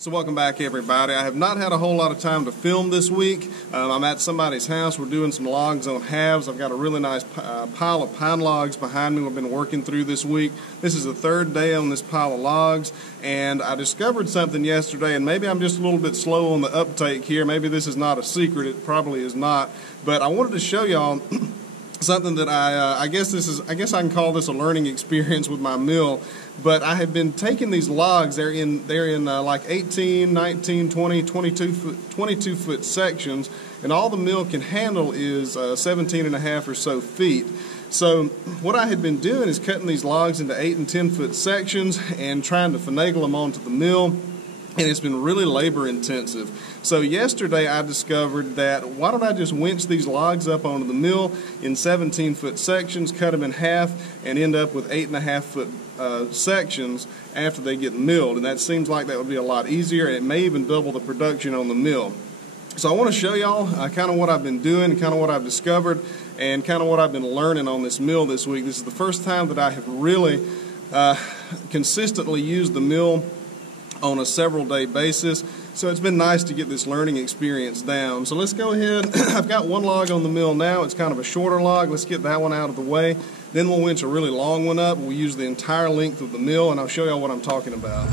So welcome back, everybody. I have not had a whole lot of time to film this week. I'm at somebody's house. We're doing some logs on halves. I've got a really nice pile of pine logs behind me we've been working through this week. This is the third day on this pile of logs, and I discovered something yesterday, and maybe I'm just a little bit slow on the uptake here. Maybe this is not a secret. It probably is not. But I wanted to show y'all something that I guess I can call this a learning experience with my mill. But I have been taking these logs, they're in like 18, 19, 20, 22 foot sections, and all the mill can handle is 17 and a half or so feet. So what I had been doing is cutting these logs into 8 and 10 foot sections and trying to finagle them onto the mill, and it's been really labor intensive. So yesterday I discovered that why don't I just winch these logs up onto the mill in 17 foot sections, cut them in half, and end up with 8.5 foot sections after they get milled, and that seems like that would be a lot easier, and it may even double the production on the mill. So I want to show y'all kind of what I've been doing, kind of what I've discovered, and kind of what I've been learning on this mill this week. This is the first time that I have really consistently used the mill on a several day basis, so it's been nice to get this learning experience down. So let's go ahead. I've got one log on the mill now. It's kind of a shorter log. Let's get that one out of the way. Then we'll winch a really long one up. We'll use the entire length of the mill, and I'll show y'all what I'm talking about.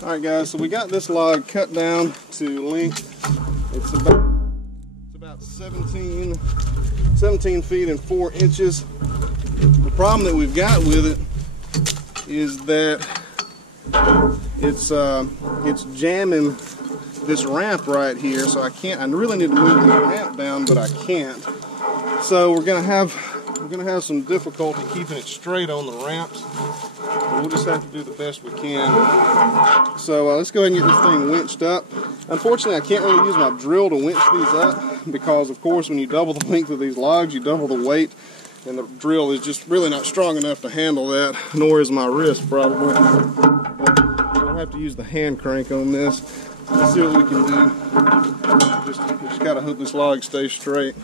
Alright guys, so we got this log cut down to length. It's about 17 feet and 4 inches. The problem that we've got with it is that it's jamming this ramp right here, so I really need to move the ramp down, but I can't. So we're gonna have We're going to have some difficulty keeping it straight on the ramps. We'll just have to do the best we can. So let's go ahead and get this thing winched up. Unfortunately, I can't really use my drill to winch these up because, of course, when you double the length of these logs, you double the weight, and the drill is just really not strong enough to handle that, nor is my wrist probably. I'll have to use the hand crank on this. Let's see what we can do. Just gotta hope this log stays straight.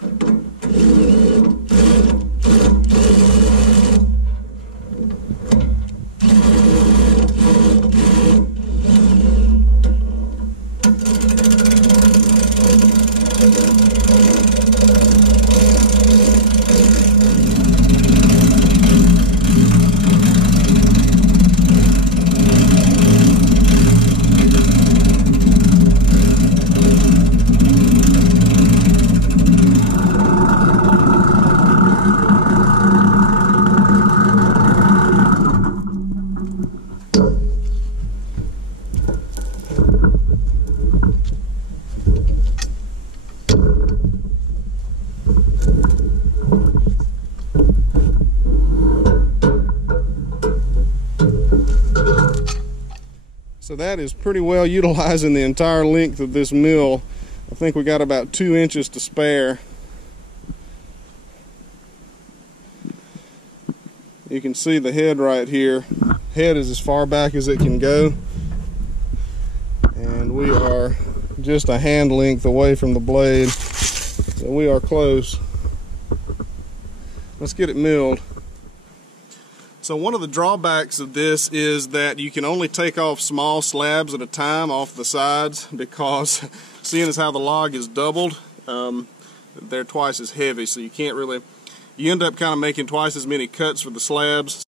So that is pretty well utilizing the entire length of this mill. I think we got about 2 inches to spare. You can see the head right here. Head is as far back as it can go. And we are just a hand length away from the blade. So we are close. Let's get it milled. So one of the drawbacks of this is that you can only take off small slabs at a time off the sides, because seeing as how the log is doubled, they're twice as heavy, so you can't really, you end up kind of making twice as many cuts for the slabs.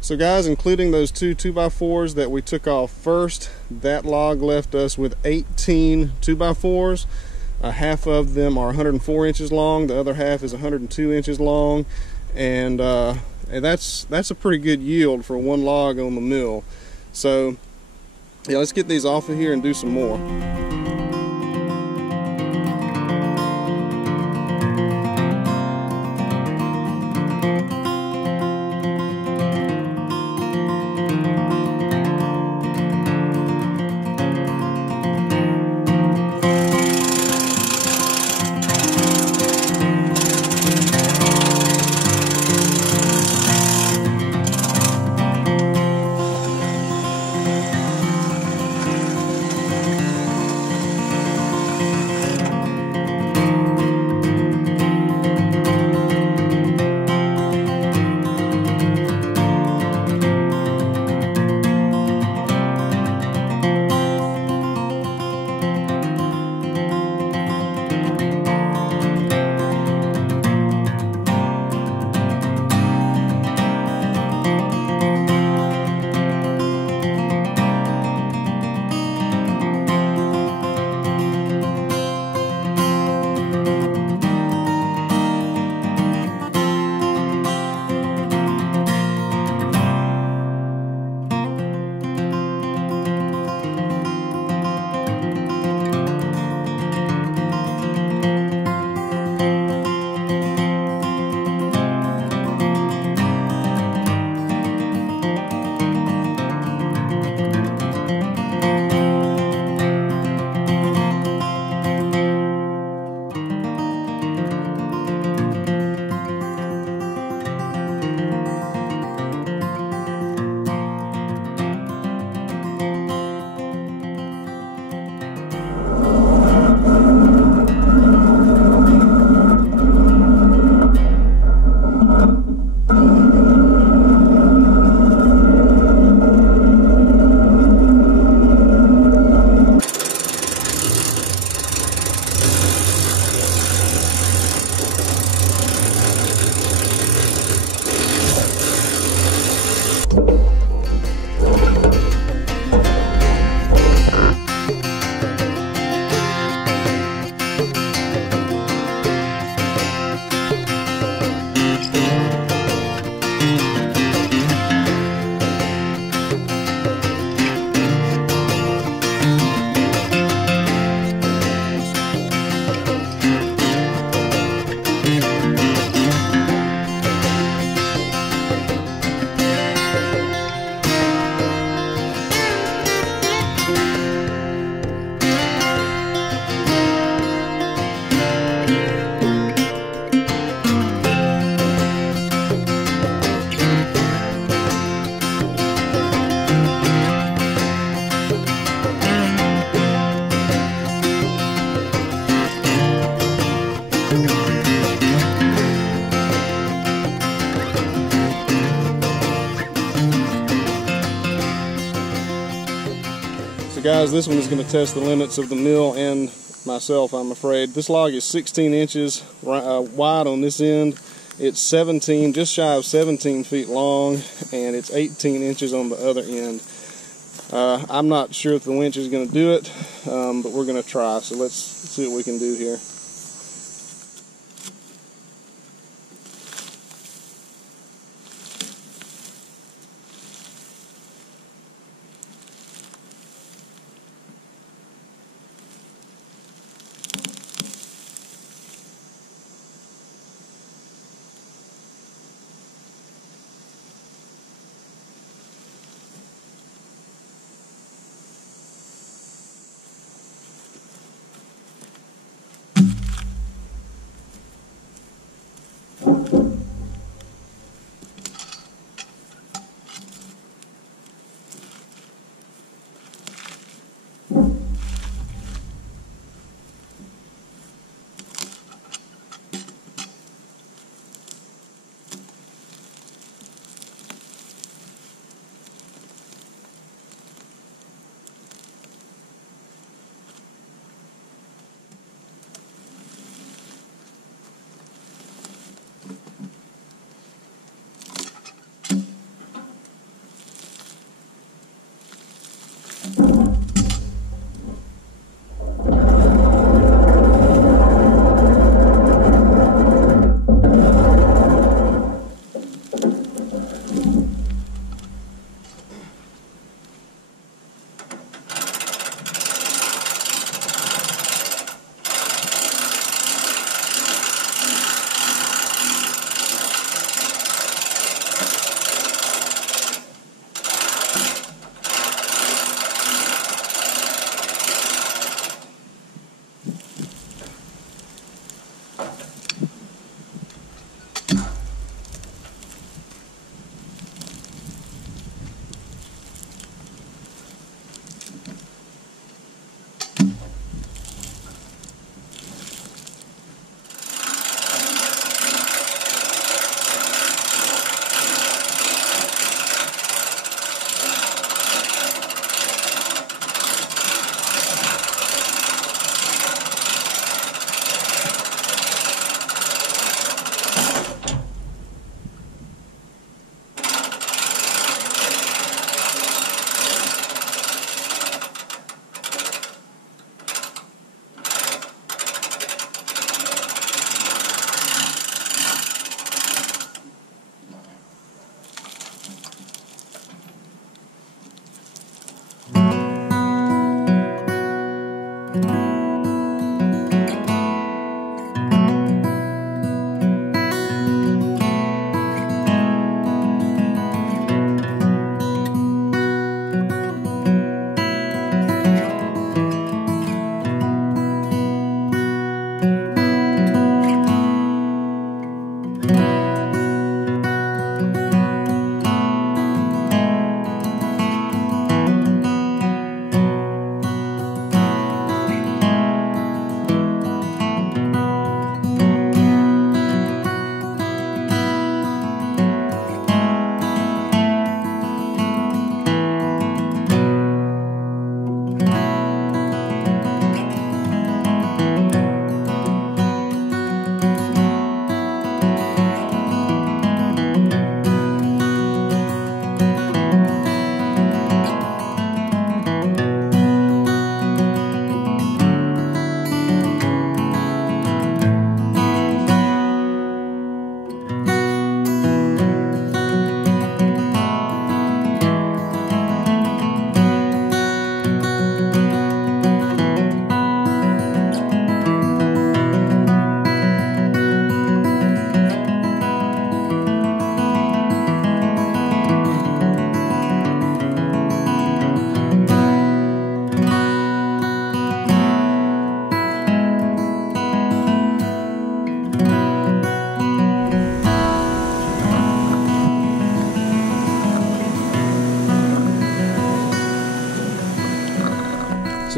So guys, including those two 2x4s that we took off first, that log left us with 18 2x4s. Half of them are 104 inches long, the other half is 102 inches long, and that's a pretty good yield for one log on the mill. So yeah, let's get these off of here and do some more. So guys, this one is going to test the limits of the mill and myself, I'm afraid. This log is 16 inches wide on this end. It's 17, just shy of 17 feet long, and it's 18 inches on the other end. I'm not sure if the winch is going to do it, but we're going to try. So let's see what we can do here.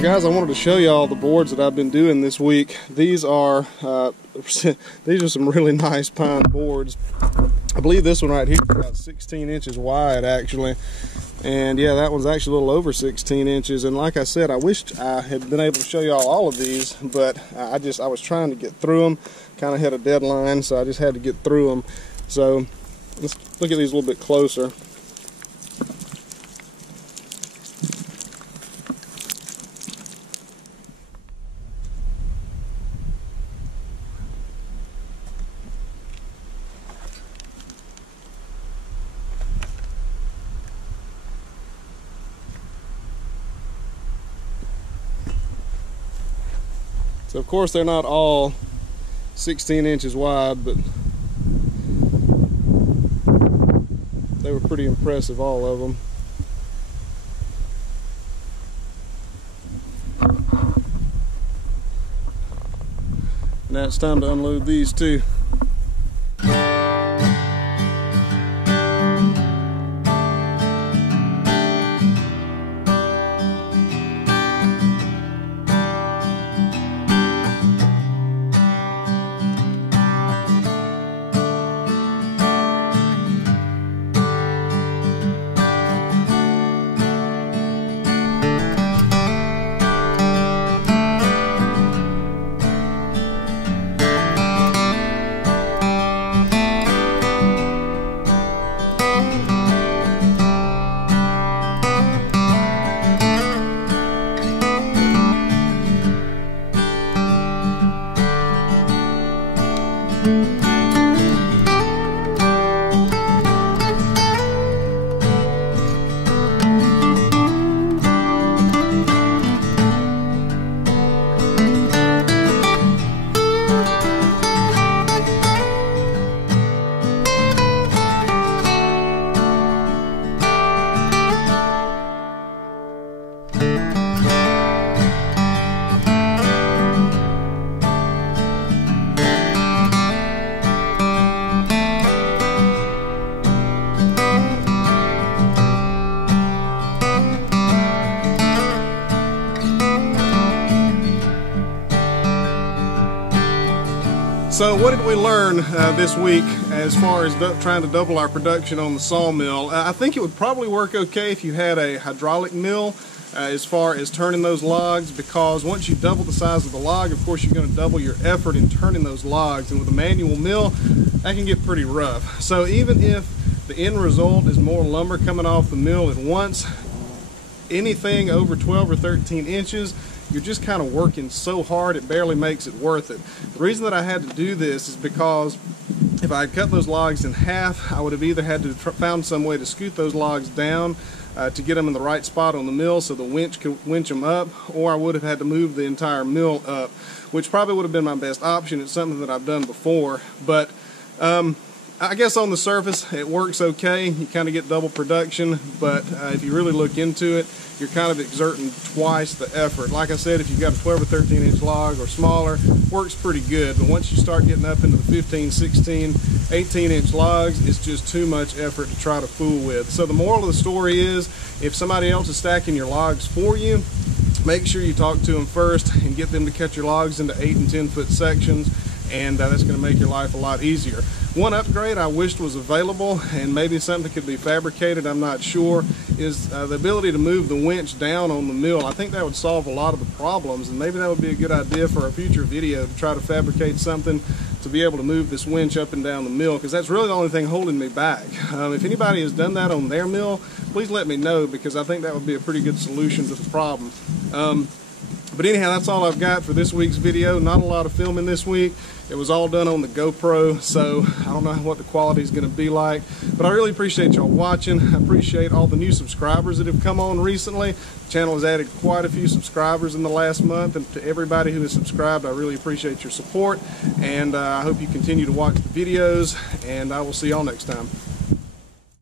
So guys, I wanted to show y'all the boards that I've been doing this week. These are these are some really nice pine boards. I believe this one right here is about 16 inches wide actually. And yeah, that one's actually a little over 16 inches. And like I said, I wished I had been able to show y'all all of these, but I was trying to get through them. Kind of had a deadline, so I just had to get through them. So let's look at these a little bit closer. So of course they're not all 16 inches wide, but they were pretty impressive, all of them. Now it's time to unload these too. So what did we learn this week as far as trying to double our production on the sawmill? I think it would probably work okay if you had a hydraulic mill as far as turning those logs, because once you double the size of the log, of course you're going to double your effort in turning those logs, and with a manual mill that can get pretty rough. So even if the end result is more lumber coming off the mill at once, anything over 12 or 13 inches, you're just kind of working so hard it barely makes it worth it. The reason that I had to do this is because if I had cut those logs in half, I would have either had to found some way to scoot those logs down to get them in the right spot on the mill so the winch could winch them up, or I would have had to move the entire mill up, which probably would have been my best option. It's something that I've done before, but I guess on the surface it works okay. You kind of get double production, but if you really look into it, you're kind of exerting twice the effort. Like I said, if you've got a 12 or 13 inch log or smaller, works pretty good, but once you start getting up into the 15, 16, 18 inch logs, it's just too much effort to try to fool with. So the moral of the story is, if somebody else is stacking your logs for you, make sure you talk to them first and get them to cut your logs into 8 and 10 foot sections, and that's going to make your life a lot easier. One upgrade I wished was available, and maybe something could be fabricated, I'm not sure, is the ability to move the winch down on the mill. I think that would solve a lot of the problems, and maybe that would be a good idea for a future video, to try to fabricate something to be able to move this winch up and down the mill, because that's really the only thing holding me back. If anybody has done that on their mill, please let me know, because I think that would be a pretty good solution to the problem. But anyhow, that's all I've got for this week's video. Not a lot of filming this week. It was all done on the GoPro, so I don't know what the quality is going to be like. But I really appreciate y'all watching. I appreciate all the new subscribers that have come on recently. The channel has added quite a few subscribers in the last month, and to everybody who has subscribed, I really appreciate your support. And I hope you continue to watch the videos, and I will see y'all next time.